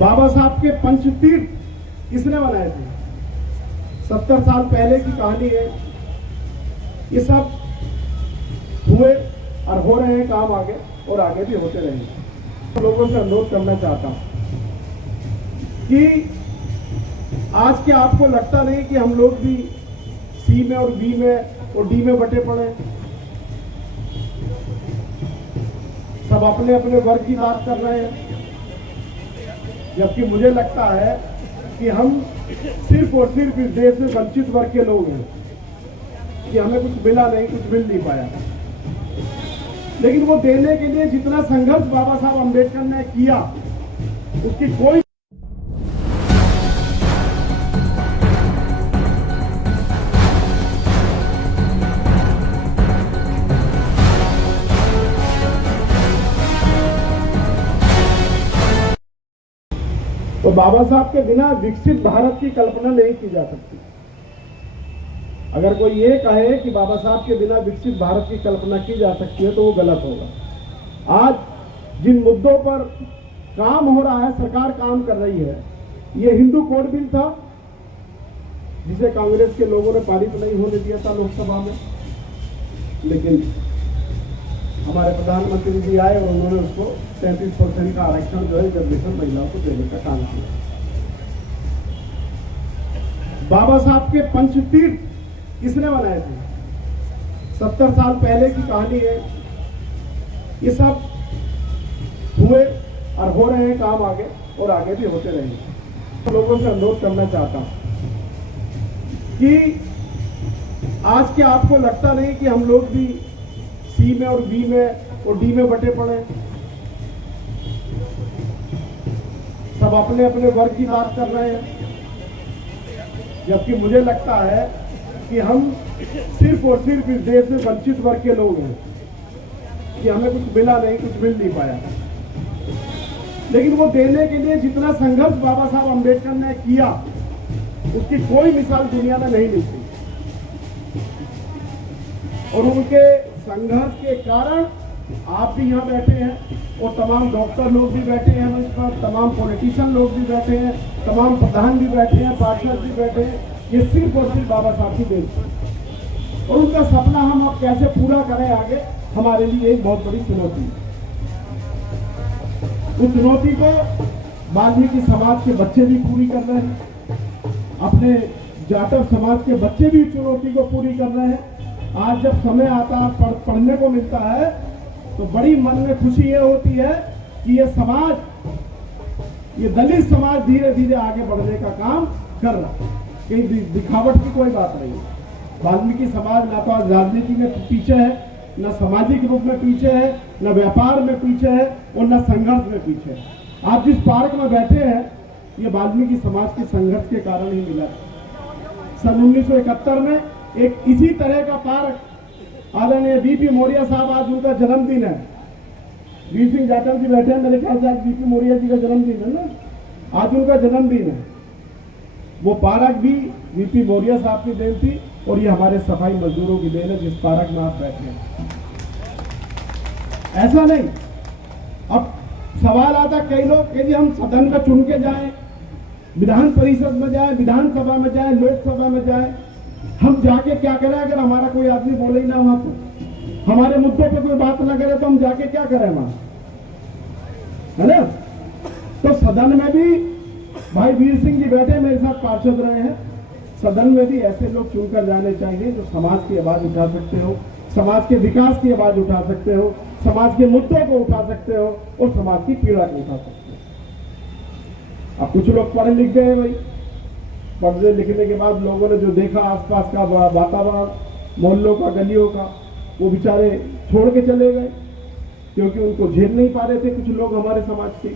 बाबा साहब के पंचतीर्थ किसने बनाए थे? 70 साल पहले की कहानी है। ये सब हुए और हो रहे हैं काम आगे, और आगे भी होते रहेंगे। लोगों से अनुरोध करना चाहता हूं कि आज के आपको लगता नहीं कि हम लोग भी सी में और बी में और डी में बटे पड़े, सब अपने अपने वर्ग की बात कर रहे हैं, जबकि मुझे लगता है कि हम सिर्फ और सिर्फ इस देश में वंचित वर्ग के लोग हैं कि हमें कुछ मिला नहीं, कुछ मिल नहीं पाया। लेकिन वो देने के लिए जितना संघर्ष बाबा साहब अम्बेडकर ने किया, उसकी कोई तो बाबा साहब के बिना विकसित भारत की कल्पना नहीं की जा सकती। अगर कोई ये कहे कि बाबा साहब के बिना विकसित भारत की कल्पना की जा सकती है तो वो गलत होगा। आज जिन मुद्दों पर काम हो रहा है, सरकार काम कर रही है, ये हिंदू कोड बिल था जिसे कांग्रेस के लोगों ने पारित नहीं होने दिया था लोकसभा में, लेकिन हमारे प्रधानमंत्री जी आए और उन्होंने उसको 33% का आरक्षण जो है रिजर्वेशन महिलाओं को देने का काम किया। बाबा साहब के पंचतीर्थ किसने बनाए थे? 70 साल पहले की कहानी है। ये सब हुए और हो रहे हैं काम आगे, और आगे भी होते रहेंगे। लोगों से अनुरोध करना चाहता हूं कि आज के आपको लगता नहीं कि हम लोग भी सी में और बी में और डी में बटे पड़े, सब अपने अपने वर्ग की बात कर रहे हैं, जबकि मुझे लगता है कि हम सिर्फ और सिर्फ इस देश में वंचित वर्ग के लोग हैं कि हमें कुछ मिला नहीं, कुछ मिल नहीं पाया। लेकिन वो देने के लिए जितना संघर्ष बाबा साहब अम्बेडकर ने किया, उसकी कोई मिसाल दुनिया में नहीं मिलती। और उनके संघर्ष के कारण आप भी यहाँ बैठे हैं, और तमाम डॉक्टर लोग भी बैठे हैं मंच पर, तमाम पॉलिटिशियन लोग भी बैठे हैं, तमाम प्रधान भी बैठे हैं, पार्षद भी बैठे हैं। ये सिर्फ और सिर्फ बाबा साहब की देन है, और उनका सपना हम अब कैसे पूरा करें आगे, हमारे लिए एक बहुत बड़ी चुनौती है। उस चुनौती को वाल्मीकि समाज के बच्चे भी पूरी कर रहे हैं, अपने जाटव समाज के बच्चे भी चुनौती को पूरी कर रहे हैं। आज जब समय आता है, पढ़ने को मिलता है, तो बड़ी मन में खुशी ये होती है कि ये समाज, ये दलित समाज धीरे धीरे आगे बढ़ने का काम कर रहा है। कहीं दिखावट की कोई बात नहीं है। वाल्मीकि समाज ना तो आज राजनीति में पीछे है, न सामाजिक रूप में पीछे है, न व्यापार में पीछे है, और न संघर्ष में पीछे है। आप जिस पार्क में बैठे हैं, ये वाल्मीकि समाज के संघर्ष के कारण ही मिला। सन 1971 में एक इसी तरह का पार्क आदरणीय बीपी मौर्य साहब, आज उनका जन्मदिन है। वीर सिंह जाटव जी बैठे हैं, मेरे ख्याल से आज बीपी मौर्य जी का जन्मदिन है ना, आज उनका जन्मदिन है। वो पार्क भी बीपी मौर्य साहब की देन थी, और ये हमारे सफाई मजदूरों की देन है जिस पार्क में आप बैठे हैं। ऐसा नहीं, अब सवाल आता कई लोग कि हम सदन में चुन के जाएं, विधान परिषद में जाएं, विधानसभा में जाएं, लोकसभा में जाएं, हम जाके क्या करें अगर हमारा कोई आदमी बोले ही ना वहां तो, हमारे मुद्दों पे कोई बात ना करे तो हम जाके क्या करें वहां, है ना? तो सदन में भी भाई वीर सिंह जी बैठे मेरे साथ पार्षद रहे हैं, सदन में भी ऐसे लोग चुनकर जाने चाहिए जो समाज की आवाज उठा सकते हो, समाज के विकास की आवाज उठा सकते हो, समाज के मुद्दों को उठा सकते हो, और समाज की पीड़ा को उठा सकते हो। अब कुछ लोग पढ़े लिख गए भाई, पढ़ने लिखने के बाद लोगों ने जो देखा आसपास का वातावरण, मोहल्लों का, गलियों का, वो बेचारे छोड़ के चले गए, क्योंकि उनको झेल नहीं पा रहे थे कुछ लोग हमारे समाज के।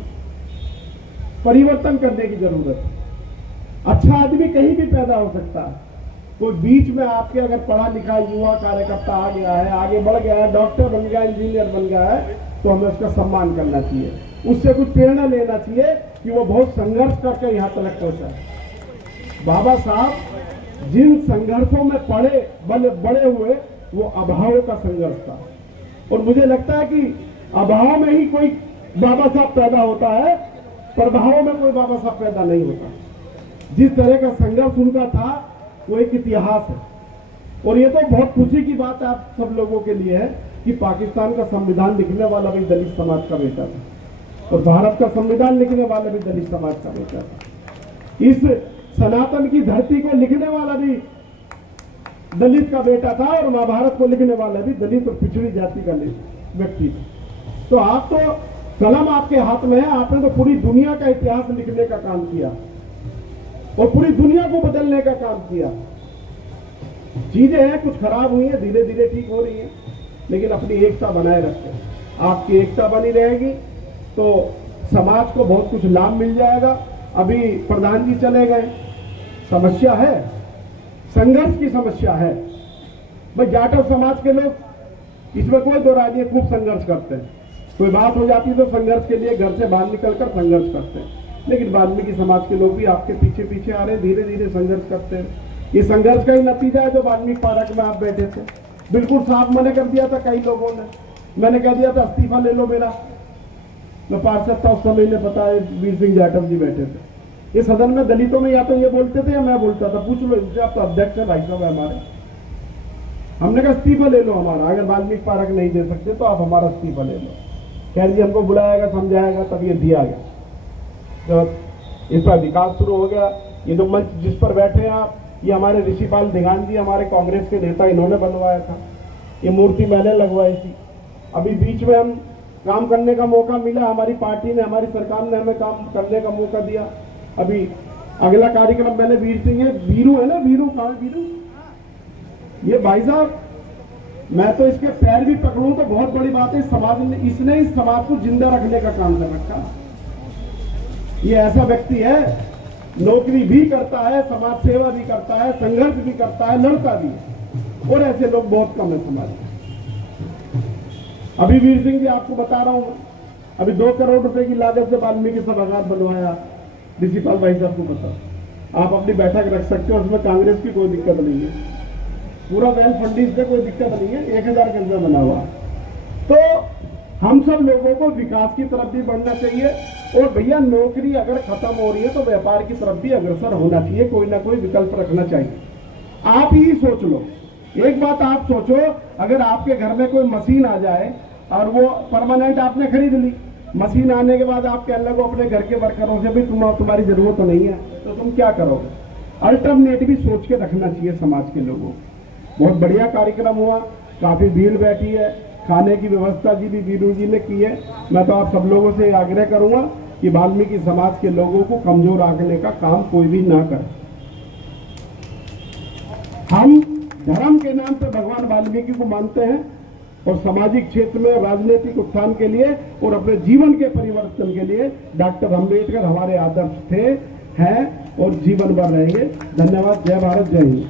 परिवर्तन करने की जरूरत है। अच्छा आदमी कहीं भी पैदा हो सकता है। कोई बीच में आपके अगर पढ़ा लिखा युवा कार्यकर्ता आ गया है, आगे बढ़ गया है, डॉक्टर बन गया, इंजीनियर बन गया है, तो हमें उसका सम्मान करना चाहिए, उससे कुछ प्रेरणा लेना चाहिए कि वो बहुत संघर्ष करके यहाँ तक पहुंचा है। बाबा साहब जिन संघर्षों में बड़े हुए, वो अभाव का संघर्ष था, और मुझे लगता है कि अभाव में ही कोई बाबा साहब पैदा होता है, प्रभाव में कोई बाबा साहब पैदा नहीं होता। जिस तरह का संघर्ष उनका था वो एक इतिहास है। और ये तो बहुत खुशी की बात है आप सब लोगों के लिए है कि पाकिस्तान का संविधान लिखने वाला भी दलित समाज का बेटा था और भारत का संविधान लिखने वाला भी दलित समाज का बेटा था। इस सनातन की धरती को लिखने वाला भी दलित का बेटा था और महाभारत को लिखने वाला भी दलित और पिछड़ी जाति का व्यक्ति था। तो आप तो कलम आपके हाथ में है, आपने तो पूरी दुनिया का इतिहास लिखने का काम किया और पूरी दुनिया को बदलने का काम किया। चीजें हैं कुछ खराब हुई हैं, धीरे धीरे ठीक हो रही हैं, लेकिन अपनी एकता बनाए रखें। आपकी एकता बनी रहेगी तो समाज को बहुत कुछ लाभ मिल जाएगा। अभी प्रधान जी चले गए, समस्या है, संघर्ष की समस्या है। भाई जाटव समाज के लोग इसमें कोई दो राय नहीं, खूब संघर्ष करते हैं। कोई बात हो जाती तो संघर्ष के लिए घर से बाहर निकलकर संघर्ष करते हैं, लेकिन वाल्मीकि समाज के लोग भी आपके पीछे पीछे आ रहे हैं, धीरे धीरे संघर्ष करते हैं। ये संघर्ष का ही नतीजा है जो वाल्मीकि पार्क में आप बैठे थे। बिल्कुल साफ मना कर दिया था कई लोगों ने, मैंने कह दिया था इस्तीफा ले लो मेरा। मैं पार्षद था उस समय, ने पता है वीर सिंह जाटव जी बैठे थे। ये सदन में दलितों में या तो ये बोलते थे या मैं बोलता था, पूछ लो इनसे, आप तो अध्यक्ष है भाई साहब हमारे। हमने कहा इस्तीफा ले लो हमारा, अगर वाल्मीकि पार्क नहीं दे सकते तो आप हमारा इस्तीफा ले लो। कह जी हमको बुलाएगा समझाएगा तब ये दिया गया, तो इस पर विकास शुरू हो गया। ये जो मंच जिस पर बैठे हैं आप, ये हमारे ऋषिपाल दिगान जी हमारे कांग्रेस के नेता, इन्होंने बनवाया था। ये मूर्ति मैंने लगवाई थी। अभी बीच में हम काम करने का मौका मिला, हमारी पार्टी ने, हमारी सरकार ने हमें काम करने का मौका दिया। अभी अगला कार्यक्रम मैंने वीर सिंह है, वीरू है ना, वीरू कहाँ है वीरू? ये भाई साहब मैं तो इसके पैर भी पकड़ूं तो बहुत बड़ी बात है। समाज ने, इसने इस समाज को जिंदा रखने का काम कर रखा। ये ऐसा व्यक्ति है, नौकरी भी करता है, समाज सेवा भी करता है, संघर्ष भी करता है, लड़ता भी है, और ऐसे लोग बहुत कम है समाज में। अभी वीर सिंह जी आपको बता रहा हूं, अभी 2 करोड़ रुपए की लागत से वाल्मीकि सभागार बनवाया। ऋषिपाल भाई साहब को बताओ, आप अपनी बैठक रख सकते हो, उसमें कांग्रेस की कोई दिक्कत नहीं है, पूरा वेल फंडिंग से कोई दिक्कत नहीं है, 1000 गज बना हुआ। तो हम सब लोगों को विकास की तरफ भी बढ़ना चाहिए, और भैया नौकरी अगर खत्म हो रही है तो व्यापार की तरफ भी अग्रसर होना चाहिए, कोई ना कोई विकल्प रखना चाहिए। आप ही सोच लो, एक बात आप सोचो, अगर आपके घर में कोई मशीन आ जाए और वो परमानेंट आपने खरीद ली, मशीन आने के बाद आप कहने लगो अपने घर के वर्करों से भी तुम्हारी जरूरत तो नहीं है, तो तुम क्या करोगे? अल्टरनेट भी सोच के रखना चाहिए समाज के लोगों को। बहुत बढ़िया कार्यक्रम हुआ, काफी भीड़ बैठी है, खाने की व्यवस्था जी भी वीरू जी ने की है। मैं तो आप सब लोगों से आग्रह करूंगा कि वाल्मीकि समाज के लोगों को कमजोर आंकने का काम कोई भी ना करे। हम धर्म के नाम पर भगवान वाल्मीकि को मानते हैं, और सामाजिक क्षेत्र में राजनीतिक उत्थान के लिए और अपने जीवन के परिवर्तन के लिए डॉक्टर अम्बेडकर हमारे आदर्श थे, हैं और जीवन भर रहेंगे। धन्यवाद। जय भारत, जय हिंद।